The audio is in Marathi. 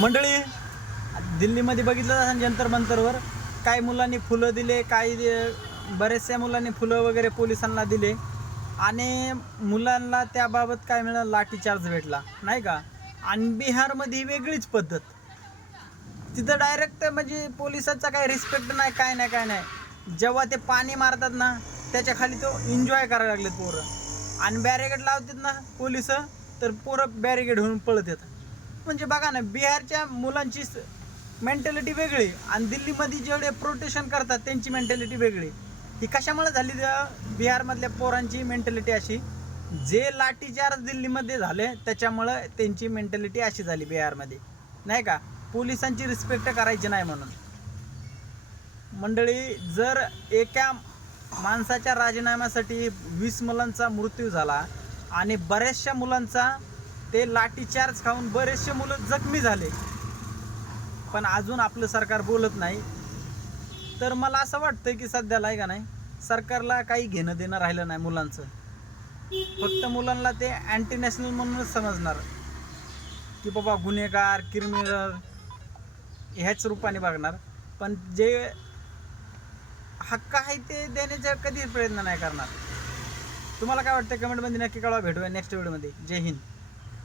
मंडळी, दिल्लीमध्ये बघितलं असेल जंतर मंतरवर काही मुलांनी फुलं दिले, बऱ्याचशा मुलांनी फुलं वगैरे पोलिसांना दिले आणि मुलांना त्याबाबत काय मिळालं, लाठीचार्ज भेटला नाही का. आणि बिहारमध्ये ही वेगळीच पद्धत, तिथं डायरेक्ट म्हणजे पोलिसांचा काही रिस्पेक्ट नाही, काय नाही. जेव्हा ते पाणी मारतात ना त्याच्या खाली तो एन्जॉय करायला लागलेत पोरं, आणि बॅरिकेड लावतात ना पोलिस, तर पोरं बॅरिकेड होऊन पळत येतात. म्हणजे बघा ना, बिहारच्या मुलांची मेंटॅलिटी वेगळी आणि दिल्लीमध्ये जेवढे प्रोटेक्शन करतात त्यांची मेंटॅलिटी वेगळी. ही कशामुळे झाली बिहारमधल्या पोरांची मेंटॅलिटी अशी, जे लाठीचार्ज दिल्लीमध्ये झाले त्याच्यामुळं त्यांची मेंटॅलिटी अशी झाली बिहारमध्ये नाही का, पोलिसांची रिस्पेक्ट करायची नाही म्हणून. मंडळी, जर एका माणसाच्या राजीनाम्यासाठी 20 मुलांचा मृत्यू झाला आणि बऱ्याचशा मुलांचा ते लाठीचार्ज खाऊन बरेचसे मुलं जखमी झाले, पण अजून आपलं सरकार बोलत नाही, तर मला असं वाटतं की सध्याला आहे का नाही, सरकारला काही घेणं देणं राहिलं नाही मुलांचं. फक्त मुलांना ते अँटी नॅशनल म्हणूनच समजणार की बाबा गुन्हेगार, क्रिमिनल ह्याच रूपाने बघणार, पण जे हक्क आहे ते देण्याचा कधी प्रयत्न नाही करणार. तुम्हाला काय वाटतं कमेंटमध्ये नक्की कळवा. भेटूया नेक्स्ट व्हिडिओमध्ये. जय हिंद.